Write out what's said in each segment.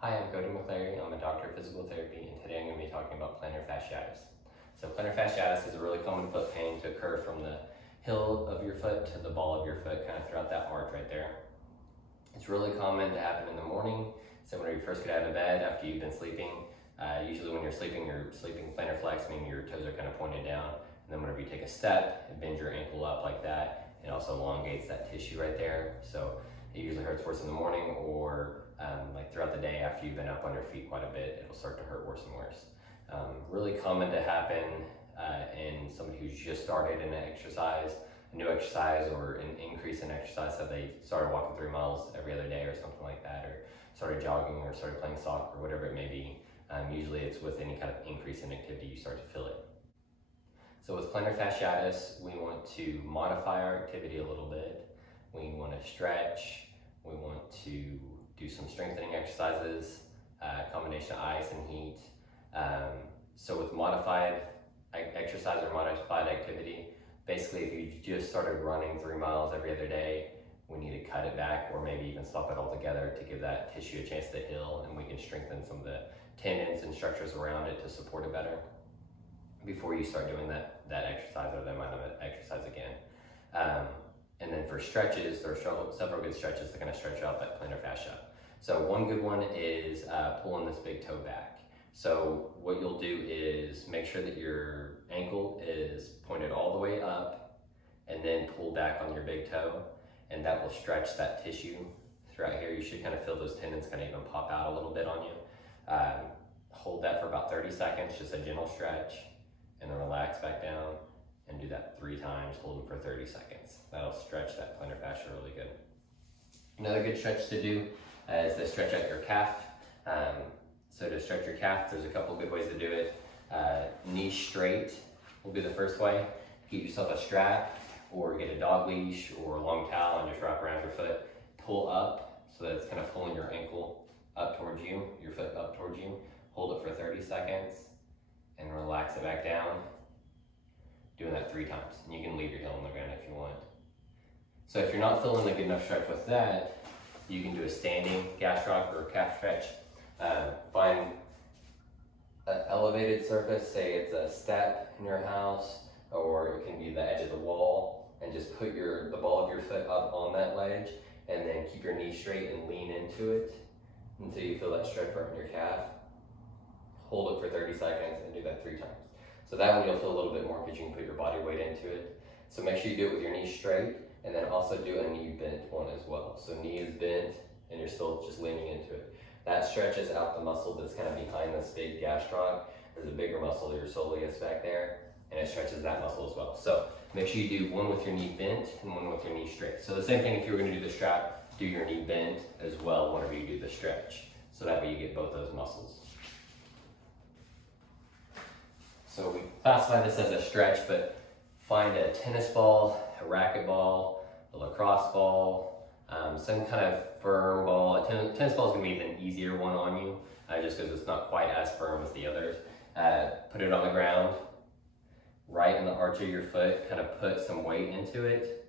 Hi, I'm Cody McClary. I'm a doctor of physical therapy, and today I'm going to be talking about plantar fasciitis. So plantar fasciitis is a really common foot pain to occur from the heel of your foot to the ball of your foot, kind of throughout that arch right there. It's really common to happen in the morning. So whenever you first get out of bed after you've been sleeping, usually when you're sleeping plantar flex, meaning your toes are kind of pointed down. And then whenever you take a step, it bends your ankle up like that. It also elongates that tissue right there. So it usually hurts worse in the morning, or like throughout the day after you've been up on your feet quite a bit, it'll start to hurt worse and worse. Really common to happen in somebody who's just started in a new exercise, or an increase in exercise. So they started walking 3 miles every other day or something like that, or started jogging or started playing soccer or whatever it may be. Usually it's with any kind of increase in activity you start to feel it. So with plantar fasciitis, we want to modify our activity a little bit. We want to stretch. We want to do some strengthening exercises, combination of ice and heat. So with modified exercise or modified activity, basically if you just started running 3 miles every other day, we need to cut it back, or maybe even stop it altogether to give that tissue a chance to heal, and we can strengthen some of the tendons and structures around it to support it better before you start doing that exercise or that amount of exercise again. And then for stretches, there are several good stretches that kind of stretch out that plantar fascia. So one good one is pulling this big toe back. So what you'll do is make sure that your ankle is pointed all the way up, and then pull back on your big toe, and that will stretch that tissue throughout here. You should kind of feel those tendons kind of even pop out a little bit on you. Hold that for about 30 seconds, just a gentle stretch, and then relax back down and do that 3 times, holding for 30 seconds. That'll stretch that plantar fascia really good. Another good stretch to do is to stretch out your calf. So to stretch your calf, there's a couple good ways to do it. Knee straight will be the first way. Get yourself a strap, or get a dog leash or a long towel and just wrap around your foot. Pull up so that it's kind of pulling your ankle up towards you, your foot up towards you. Hold it for 30 seconds and relax it back down. Doing that 3 times. And you can leave your heel on the ground if you want. So if you're not feeling a good enough stretch with that, you can do a standing gastroc or calf stretch. Find an elevated surface, say it's a step in your house, or it can be the edge of the wall, and just put the ball of your foot up on that ledge, and then keep your knee straight and lean into it until you feel that stretch right in your calf. Hold it for 30 seconds and do that 3 times. So that one you'll feel a little bit more because you can put your body weight into it. So make sure you do it with your knee straight, and then also do a knee bent one as well. So knee is bent and you're still just leaning into it. That stretches out the muscle that's kind of behind this big gastroc. There's a bigger muscle, your soleus back there, and it stretches that muscle as well. So make sure you do one with your knee bent and one with your knee straight. So the same thing, if you were going to do the strap, do your knee bent as well whenever you do the stretch. So that way you get both those muscles. So we classify this as a stretch, but find a tennis ball, a racket ball, a lacrosse ball, some kind of firm ball. A tennis ball is going to be an easier one on you, just because it's not quite as firm as the others. Put it on the ground, right in the arch of your foot, kind of put some weight into it,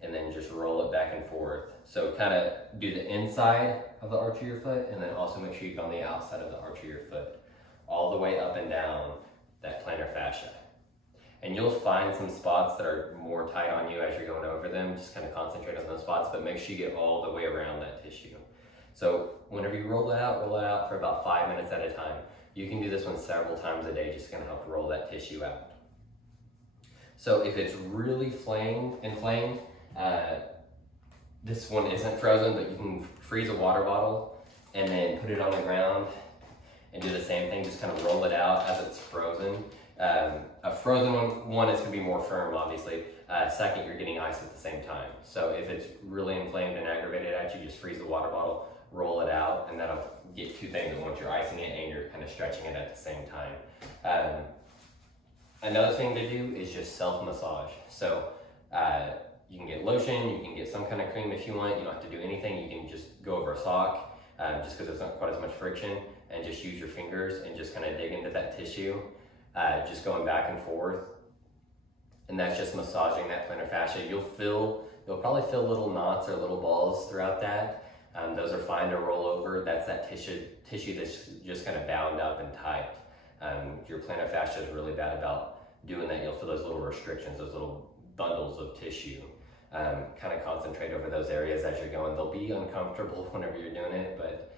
and then just roll it back and forth. So kind of do the inside of the arch of your foot, and then also make sure you go on the outside of the arch of your foot, all the way up and down that plantar fascia. And you'll find some spots that are more tight on you as you're going over them. Just kind of concentrate on those spots, but make sure you get all the way around that tissue. So whenever you roll it out for about 5 minutes at a time. You can do this one several times a day, just gonna help roll that tissue out. So if it's really inflamed, this one isn't frozen, but you can freeze a water bottle and then put it on the ground and do the same thing, just kind of roll it out as it's frozen. A frozen one is going to be more firm, obviously. Second, you're getting ice at the same time. So if it's really inflamed and aggravated at you, just freeze the water bottle, roll it out, and that'll get 2 things at once. You're icing it and you're kind of stretching it at the same time. Another thing to do is just self-massage. So you can get lotion, you can get some kind of cream if you want. You don't have to do anything. You can just go over a sock, just because there's not quite as much friction, and just use your fingers and just kind of dig into that tissue, just going back and forth. And that's just massaging that plantar fascia. You'll probably feel little knots or little balls throughout that. Those are fine to roll over. That's that tissue that's just kind of bound up and tight. Your plantar fascia is really bad about doing that. You'll feel those little restrictions, those little bundles of tissue. Kind of concentrate over those areas as you're going. They'll be uncomfortable whenever you're doing it, but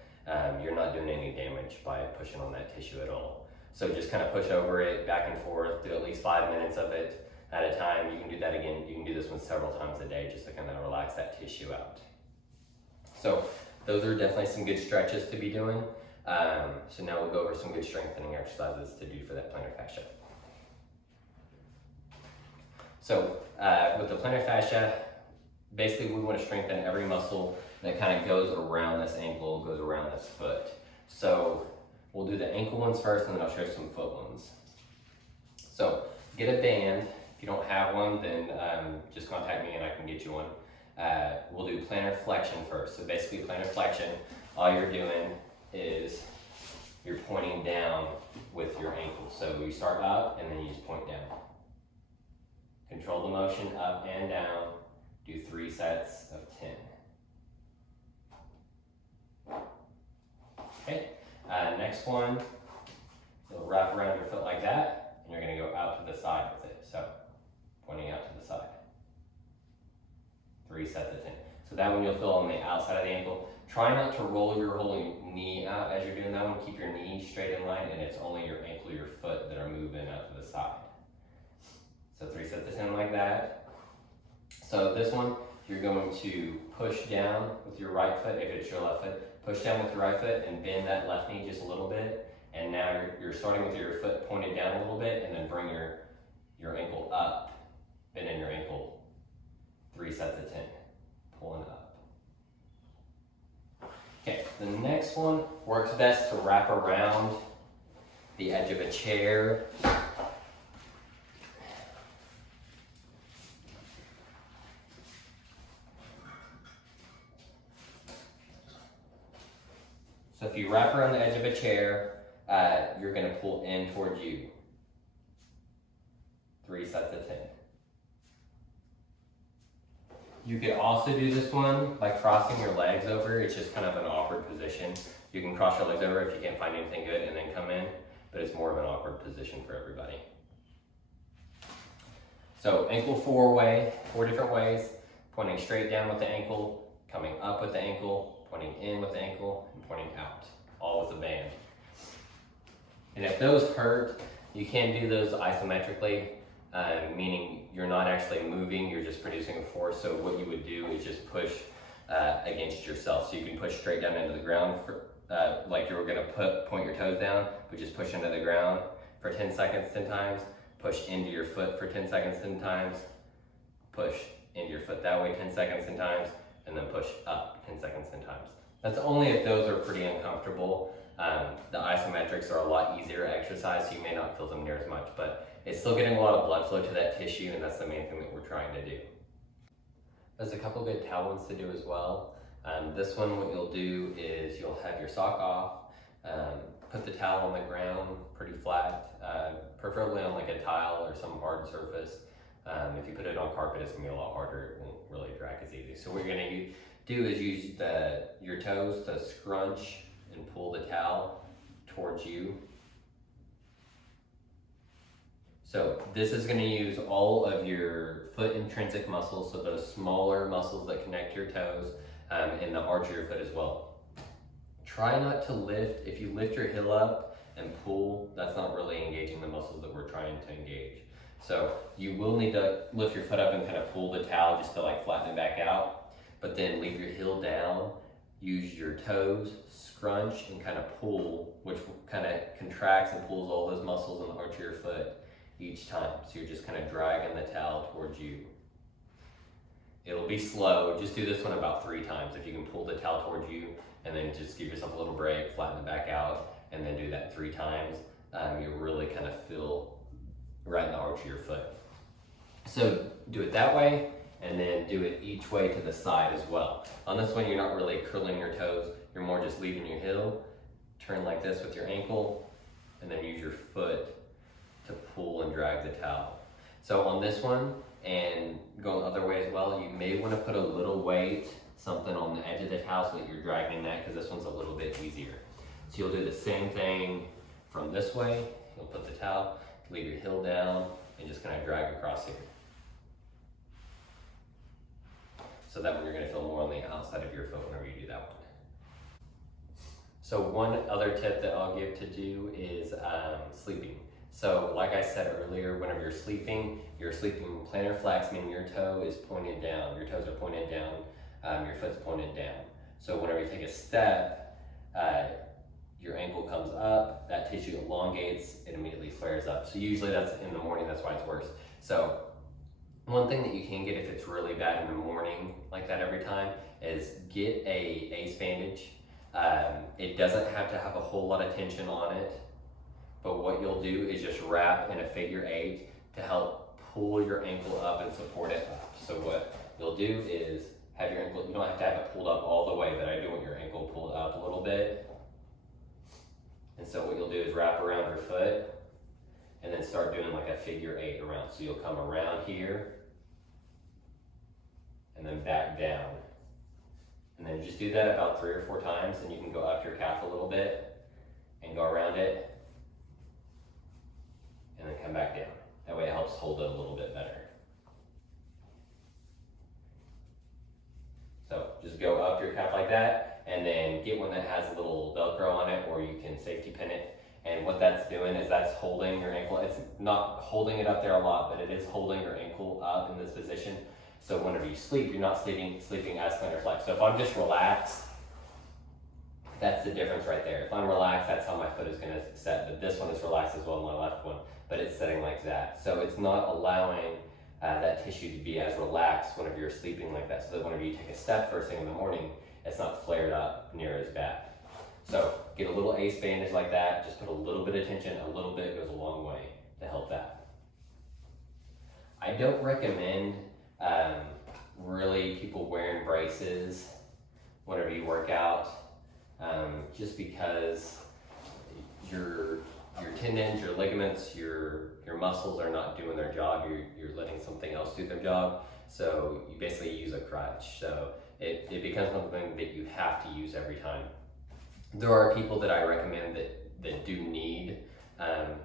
you're not doing any damage by pushing on that tissue at all. So just kind of push over it back and forth, do at least 5 minutes of it at a time. You can do that again. You can do this one several times a day just to kind of relax that tissue out. So those are definitely some good stretches to be doing. So now we'll go over some good strengthening exercises to do for that plantar fascia. So with the plantar fascia, basically we want to strengthen every muscle that kind of goes around this ankle, goes around this foot. So we'll do the ankle ones first, and then I'll show some foot ones. So get a band. If you don't have one, then just contact me and I can get you one. We'll do plantar flexion first. So basically plantar flexion, all you're doing is you're pointing down with your ankle. So you start up and then you just point down. Control the motion up and down. Do 3 sets of 10. Okay, next one, you'll wrap around your foot like that, and you're gonna go out to the side with it. So, pointing out to the side. 3 sets of 10. So that one you'll feel on the outside of the ankle. Try not to roll your whole knee out as you're doing that one. Keep your knee straight in line, and it's only your ankle, your foot that are moving out to the side. So 3 sets of 10 like that. So this one, you're going to push down with your right foot, if it's your left foot, push down with your right foot and bend that left knee just a little bit. And now you're starting with your foot pointed down a little bit, and then bring your ankle up, bending your ankle 3 sets of 10, pulling up. Okay, the next one works best to wrap around the edge of a chair. So if you wrap around the edge of a chair, you're going to pull in towards you. 3 sets of 10. You could also do this one by crossing your legs over. It's just kind of an awkward position. You can cross your legs over if you can't find anything good and then come in, but it's more of an awkward position for everybody. So ankle 4 different ways, pointing straight down with the ankle, coming up with the ankle, pointing in with the ankle, and pointing out, all with a band. And if those hurt, you can do those isometrically, meaning you're not actually moving, you're just producing a force. So what you would do is just push against yourself. So you can push straight down into the ground, like you were gonna point your toes down, but just push into the ground for 10 seconds 10 times, push into your foot for 10 seconds 10 times, push into your foot that way 10 seconds 10 times, and then push up 10 seconds 10 times. That's only if those are pretty uncomfortable. The isometrics are a lot easier exercise, so you may not feel them near as much, but it's still getting a lot of blood flow to that tissue, and that's the main thing that we're trying to do. There's a couple good towel ones to do as well. This one, what you'll do is you'll have your sock off, put the towel on the ground pretty flat, preferably on like a tile or some hard surface. If you put it on carpet, it's gonna be a lot harder. It won't really dry as easy. So what you're gonna do is use your toes to scrunch and pull the towel towards you. So this is going to use all of your foot intrinsic muscles, so those smaller muscles that connect your toes, and the arch of your foot as well. Try not to lift. If you lift your heel up and pull, that's not really engaging the muscles that we're trying to engage. So you will need to lift your foot up and kind of pull the towel just to like flatten it back out, but then leave your heel down, use your toes, scrunch and kind of pull, which kind of contracts and pulls all those muscles in the arch of your foot each time. So you're just kind of dragging the towel towards you. It'll be slow. Just do this one about 3 times. If you can pull the towel towards you and then just give yourself a little break, flatten it back out, and then do that 3 times, you really kind of feel right in the arch of your foot. So do it that way, and then do it each way to the side as well. On this one, you're not really curling your toes. You're more just leaving your heel, turn like this with your ankle, and then use your foot to pull and drag the towel. So on this one, and going the other way as well, you may want to put a little weight something on the edge of the towel so that you're dragging that, because this one's a little bit easier. So you'll do the same thing from this way. You'll put the towel, leave your heel down, and just kind of drag across here. So that one you're going to feel more on the outside of your foot whenever you do that one. So one other tip that I'll give to do is sleeping. So like I said earlier, whenever you're sleeping plantar flex, meaning your toe is pointed down. Your toes are pointed down, your foot's pointed down. So whenever you take a step, your ankle comes up, that tissue elongates, it immediately flares up. So usually that's in the morning, that's why it's worse. So one thing that you can get if it's really bad in the morning, like that every time, is get a ace bandage. It doesn't have to have a whole lot of tension on it, but what you'll do is just wrap in a figure 8 to help pull your ankle up and support it up. So what you'll do is have your ankle, you don't have to have it pulled up all the way, but I do want your ankle pulled up a little bit. And so what you'll do is wrap around your foot and then start doing like a figure 8 around. So you'll come around here and then back down. And then just do that about 3 or 4 times, and you can go up your calf a little bit and go around it and then come back down. That way it helps hold it a little bit better. So just go up your calf like that, and then get one that has a little Velcro on it, or you can safety pin it. And what that's doing is that's holding your ankle. It's not holding it up there a lot, but it is holding your ankle up in this position. So whenever you sleep, you're not sleeping as plantar flex. So if I'm just relaxed, that's the difference right there. If I'm relaxed, that's how my foot is gonna set. But this one is relaxed as well, my left one, but it's setting like that. So it's not allowing that tissue to be as relaxed whenever you're sleeping like that. So that whenever you take a step first thing in the morning, it's not flared up near as bad. So get a little ace bandage like that, just put a little bit of tension, a little bit goes a long way to help that. I don't recommend really people wearing braces whenever you work out, just because your tendons, your ligaments, your muscles are not doing their job. You're letting something else do their job. So you basically use a crutch. So it becomes something that you have to use every time. There are people that I recommend that do need to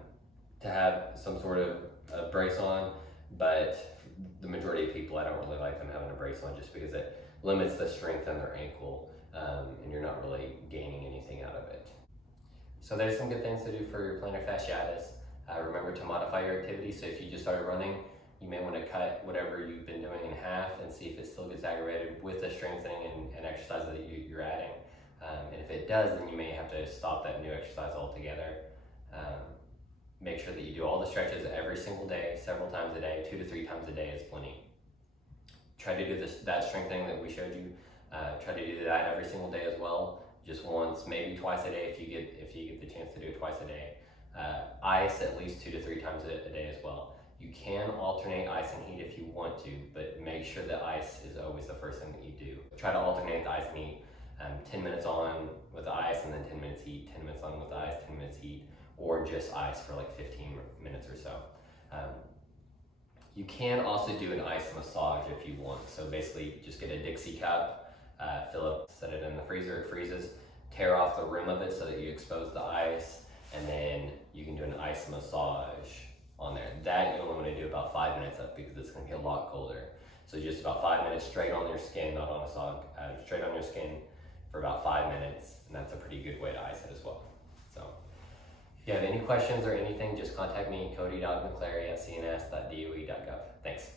have some sort of a brace on, but the majority of people, I don't really like them having a brace on just because it limits the strength in their ankle, and you're not really gaining anything out of it. So there's some good things to do for your plantar fasciitis. Remember to modify your activity. So if you just started running, you may want to cut whatever you've been doing in half and see if it still gets aggravated with the strengthening and exercise that you're adding. And if it does, then you may have to stop that new exercise altogether. Make sure that you do all the stretches every single day, several times a day. 2 to 3 times a day is plenty. Try to do that strengthening that we showed you. Try to do that every single day as well. Just once, maybe twice a day if you get the chance to do it twice a day. Ice at least 2 to 3 times a day as well. You can alternate ice and heat if you want to, but make sure that ice is always the first thing that you do. Try to alternate the ice and heat. 10 minutes on with the ice and then 10 minutes heat, 10 minutes on with the ice, 10 minutes heat, or just ice for like 15 minutes or so. You can also do an ice massage if you want. So basically just get a Dixie cup, fill it, set it in the freezer, it freezes, tear off the rim of it so that you expose the ice, and then you can do an ice massage on there. That you only want to do about 5 minutes up because it's going to get a lot colder. So just about 5 minutes straight on your skin, not on a sock, straight on your skin for about 5 minutes, and that's a pretty good way to ice it as well. So if you have any questions or anything, just contact me, cody.mcclary@cns.doe.gov. Thanks.